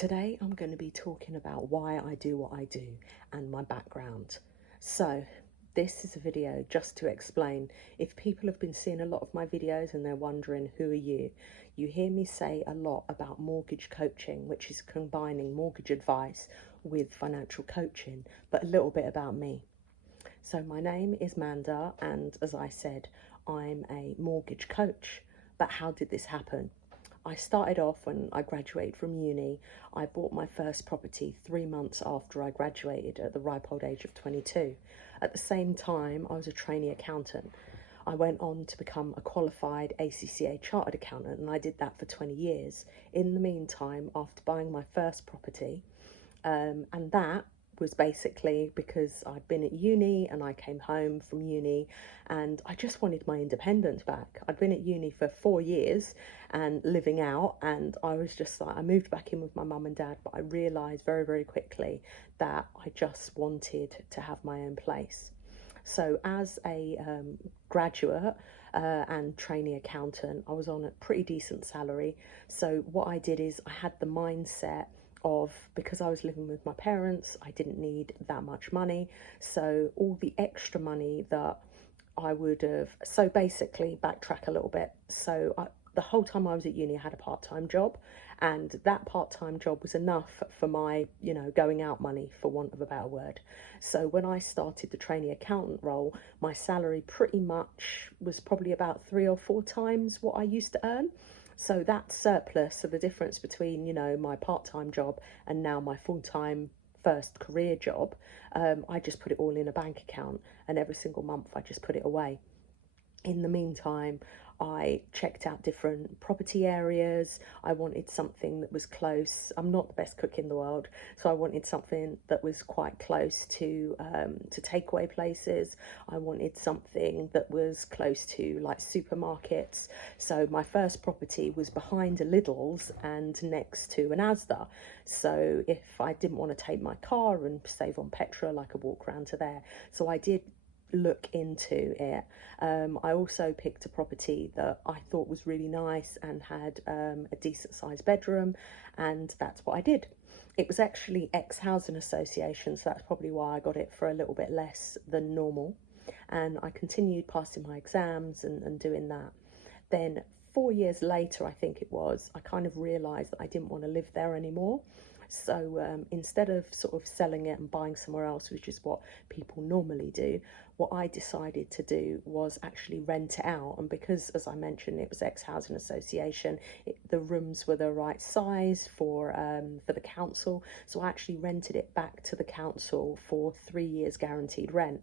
Today I'm going to be talking about why I do what I do and my background. So this is a video just to explain. If people have been seeing a lot of my videos and they're wondering who are you hear me say a lot about mortgage coaching, which is combining mortgage advice with financial coaching, but a little bit about me. So my name is Manda, and as I said, I'm a mortgage coach. But how did this happen? I started off when I graduated from uni. I bought my first property 3 months after I graduated at the ripe old age of 22. At the same time, I was a trainee accountant. I went on to become a qualified ACCA chartered accountant, and I did that for 20 years. In the meantime, after buying my first property, and that was basically because I'd been at uni and I came home from uni and I just wanted my independence back. I'd been at uni for 4 years and living out, and I was just like, I moved back in with my mum and dad, but I realised very, very quickly that I just wanted to have my own place. So as a graduate and trainee accountant, I was on a pretty decent salary. So what I did is I had the mindset of, because I was living with my parents, I didn't need that much money. So all the extra money that I would have, so basically backtrack a little bit. The whole time I was at uni, I had a part-time job, and that part-time job was enough for my, going out money, for want of a better word. So when I started the trainee accountant role, my salary pretty much was probably about 3 or 4 times what I used to earn. So that surplus, so the difference between, my part-time job and now my full-time first career job, I just put it all in a bank account, and every single month I just put it away. In the meantime, I checked out different property areas. I wanted something that was close. I'm not the best cook in the world, so I wanted something that was quite close to takeaway places. I wanted something that was close to like supermarkets. So my first property was behind a Lidl's and next to an Asda. So if I didn't want to take my car and save on petrol, I could walk around to there. So I did look into it. I also picked a property that I thought was really nice and had a decent sized bedroom, and that's what I did. It was actually ex-housing association, so that's probably why I got it for a little bit less than normal. And I continued passing my exams and doing that. Then 4 years later, I think it was, I kind of realised that I didn't want to live there anymore. So instead of sort of selling it and buying somewhere else, which is what people normally do, what I decided to do was actually rent it out. And because, as I mentioned, it was ex-housing association, the rooms were the right size for the council. So I actually rented it back to the council for 3 years guaranteed rent.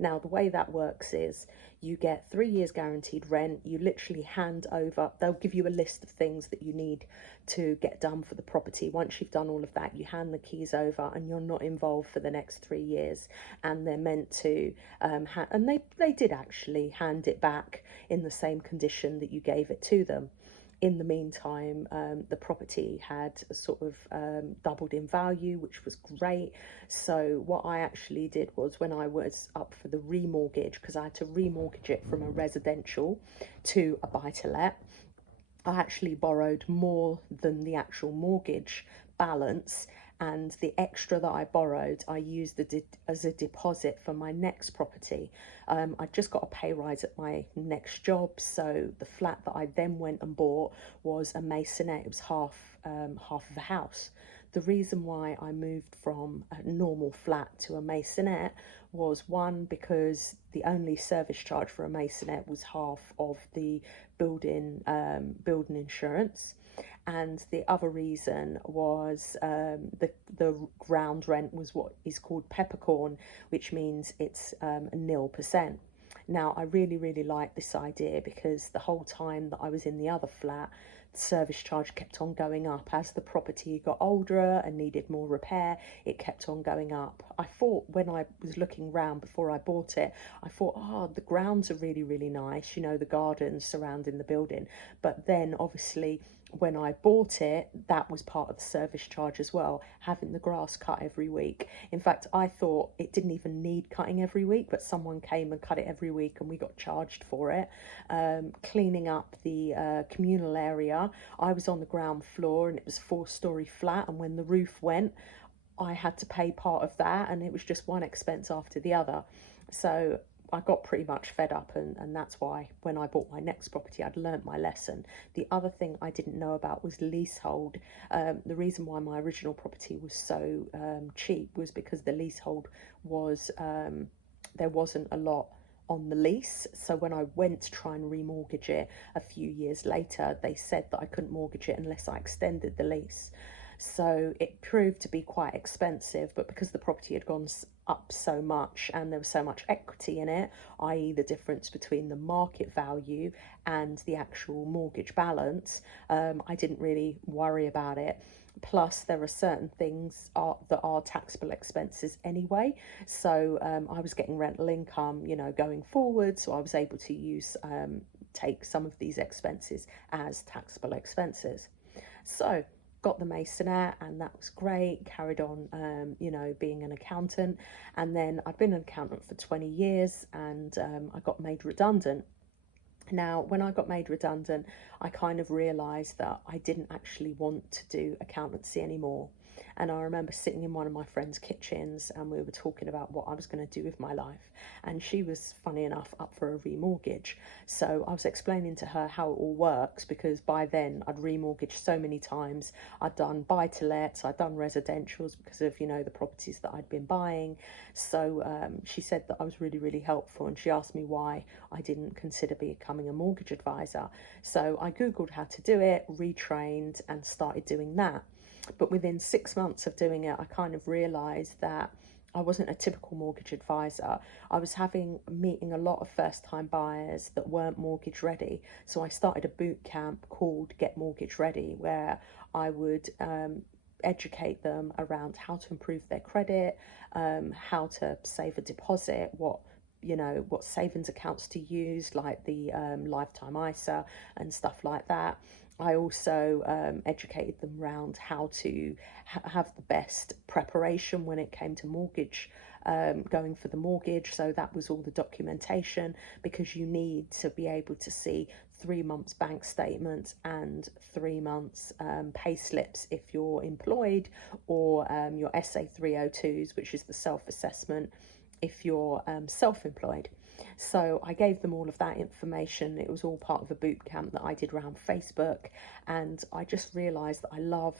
Now, the way that works is you get 3 years guaranteed rent. You literally hand over, they'll give you a list of things that you need to get done for the property. Once you've done all of that, you hand the keys over and you're not involved for the next 3 years. And they're meant to, and they did actually hand it back in the same condition that you gave it to them. In the meantime, the property had sort of doubled in value, which was great. So what I actually did was, when I was up for the remortgage, because I had to remortgage it from a residential to a buy-to-let, I actually borrowed more than the actual mortgage balance, and the extra that I borrowed I used as a deposit for my next property. I just got a pay rise at my next job, so the flat that I then went and bought was a maisonette. It was half of a house. The reason why I moved from a normal flat to a maisonette was, one, because the only service charge for a maisonette was half of the building insurance, and the other reason was the ground rent was what is called peppercorn, which means it's 0%. Now, I really like this idea, because the whole time that I was in the other flat, the service charge kept on going up. As the property got older and needed more repair, it kept on going up. I thought, when I was looking around before I bought it, I thought, oh, the grounds are really nice, the gardens surrounding the building. But then obviously when I bought it, that was part of the service charge as well, having the grass cut every week. In fact, I thought it didn't even need cutting every week, but someone came and cut it every week and we got charged for it. Cleaning up the communal area, I was on the ground floor and it was 4-story flat, and when the roof went, I had to pay part of that, and it was just one expense after the other. So I got pretty much fed up, and that's why when I bought my next property, I'd learnt my lesson. The other thing I didn't know about was leasehold. The reason why my original property was so cheap was because the leasehold was, there wasn't a lot on the lease. So when I went to try and remortgage it a few years later, they said that I couldn't mortgage it unless I extended the lease. So it proved to be quite expensive, but because the property had gone up so much and there was so much equity in it, i.e. the difference between the market value and the actual mortgage balance, I didn't really worry about it. Plus, there are certain things that are taxable expenses anyway. So I was getting rental income, you know, going forward. So I was able to take some of these expenses as taxable expenses. So got the masonette, and that was great. Carried on, you know, being an accountant. And then I'd been an accountant for 20 years and I got made redundant. Now, when I got made redundant, I kind of realised that I didn't actually want to do accountancy anymore. And I remember sitting in one of my friend's kitchens and we were talking about what I was going to do with my life. And she was, funny enough, up for a remortgage. So I was explaining to her how it all works, because by then I'd remortgaged so many times. I'd done buy-to-lets, I'd done residentials because of, you know, the properties that I'd been buying. So she said that I was really, really helpful, and she asked me why I didn't consider becoming a mortgage advisor. So I Googled how to do it, retrained, and started doing that. But within 6 months of doing it, I kind of realised that I wasn't a typical mortgage advisor. I was meeting a lot of first-time buyers that weren't mortgage ready. So I started a boot camp called Get Mortgage Ready, where I would educate them around how to improve their credit, how to save a deposit, what savings accounts to use, like the lifetime ISA and stuff like that. I also educated them around how to have the best preparation when it came to mortgage, going for the mortgage. So that was all the documentation, because you need to be able to see 3 months bank statements and 3 months pay slips if you're employed, or your SA 302s, which is the self-assessment if you're self-employed. So I gave them all of that information. It was all part of a boot camp that I did around Facebook, and I just realised that I love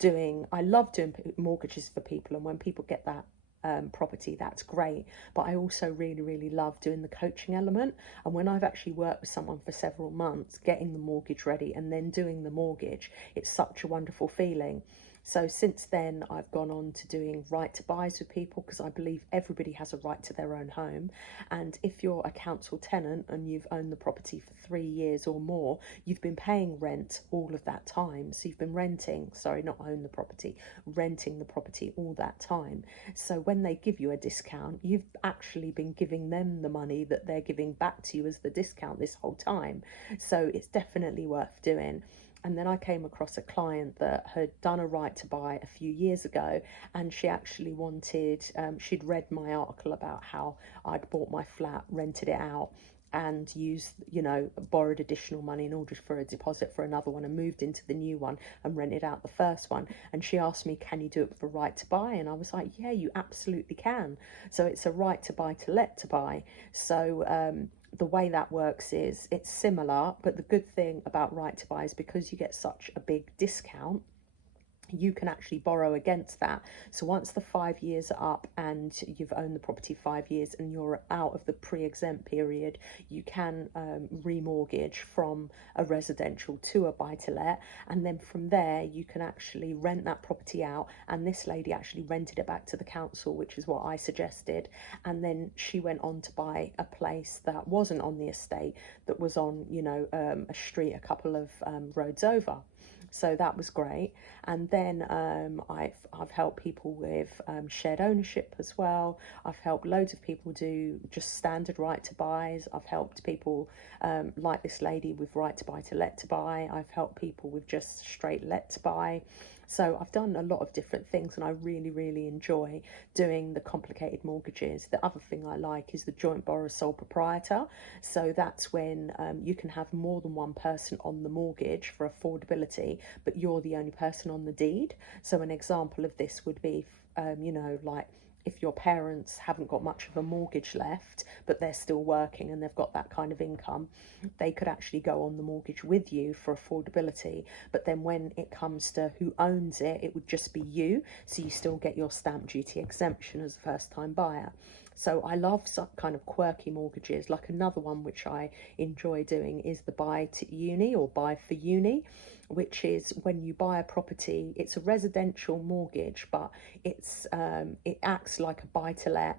doing mortgages for people, and when people get that property, that's great. But I also really, really love doing the coaching element. And when I've actually worked with someone for several months, getting the mortgage ready and then doing the mortgage, it's such a wonderful feeling. So since then, I've gone on to doing right to buys with people, because I believe everybody has a right to their own home. And if you're a council tenant and you've owned the property for 3 years or more, you've been paying rent all of that time. So you've been not own the property, renting the property all that time. So when they give you a discount, you've actually been giving them the money that they're giving back to you as the discount this whole time. So it's definitely worth doing. And then I came across a client that had done a right to buy a few years ago, and she actually she'd read my article about how I'd bought my flat, rented it out, and borrowed additional money in order for a deposit for another one, and moved into the new one and rented out the first one. And she asked me, can you do it for right to buy? And I was like, yeah, you absolutely can. So it's a right to buy to let to buy. So the way that works is it's similar, but the good thing about right to buy is because you get such a big discount, you can actually borrow against that. So once the 5 years are up and you've owned the property 5 years and you're out of the pre-exempt period, you can remortgage from a residential to a buy-to-let, and then from there you can actually rent that property out. And this lady actually rented it back to the council, which is what I suggested, and then she went on to buy a place that wasn't on the estate, that was on a street a couple of roads over. So that was great. And then I've helped people with shared ownership as well. I've helped loads of people do just standard right to buys. I've helped people like this lady with right to buy to let to buy. I've helped people with just straight let to buy. So I've done a lot of different things, and I really, really enjoy doing the complicated mortgages. The other thing I like is the joint borrower sole proprietor. So that's when you can have more than one person on the mortgage for affordability, but you're the only person on the deed. So an example of this would be, you know, like if your parents haven't got much of a mortgage left, but they're still working and they've got that kind of income, they could actually go on the mortgage with you for affordability. But then when it comes to who owns it, it would just be you. So you still get your stamp duty exemption as a first time buyer. So I love some kind of quirky mortgages. Like another one which I enjoy doing is the buy to uni or buy for uni, which is when you buy a property. It's a residential mortgage, but it acts like a buy to let.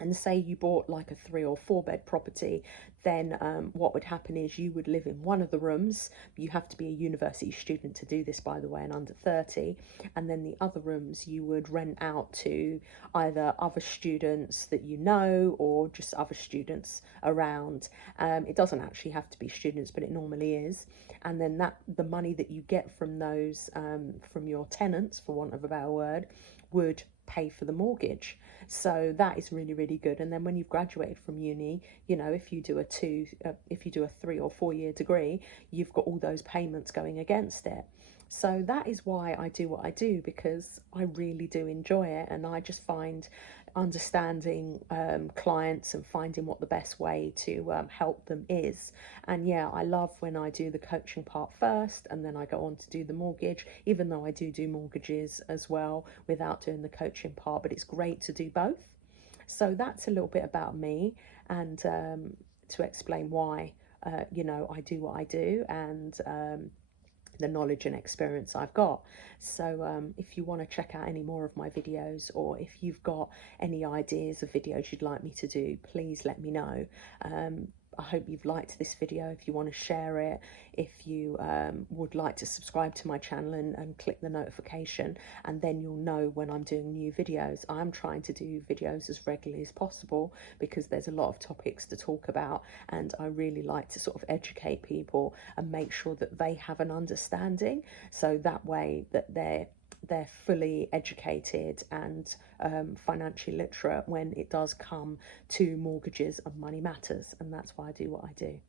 And say you bought like a 3 or 4 bed property, then what would happen is you would live in one of the rooms. You have to be a university student to do this, by the way, and under 30. And then the other rooms you would rent out to either other students that you know or just other students around. It doesn't actually have to be students, but it normally is. And then the money that you get from those, from your tenants, for want of a better word, would pay for the mortgage. So that is really, really good. And then when you've graduated from uni, you know, if you do a 3 or 4 year degree, you've got all those payments going against it. So that is why I do what I do, because I really do enjoy it. And I just find understanding clients and finding what the best way to help them is. And yeah, I love when I do the coaching part first and then I go on to do the mortgage, even though I do mortgages as well without doing the coaching part, but it's great to do both. So that's a little bit about me, and to explain why you know, I do what I do, and the knowledge and experience I've got. So if you want to check out any more of my videos, or if you've got any ideas of videos you'd like me to do, please let me know. I hope you've liked this video. If you want to share it, if you would like to subscribe to my channel and click the notification, and then you'll know when I'm doing new videos. I'm trying to do videos as regularly as possible because there's a lot of topics to talk about, and I really like to sort of educate people and make sure that they have an understanding, so that way that they're fully educated and financially literate when it does come to mortgages and money matters. And that's why I do what I do.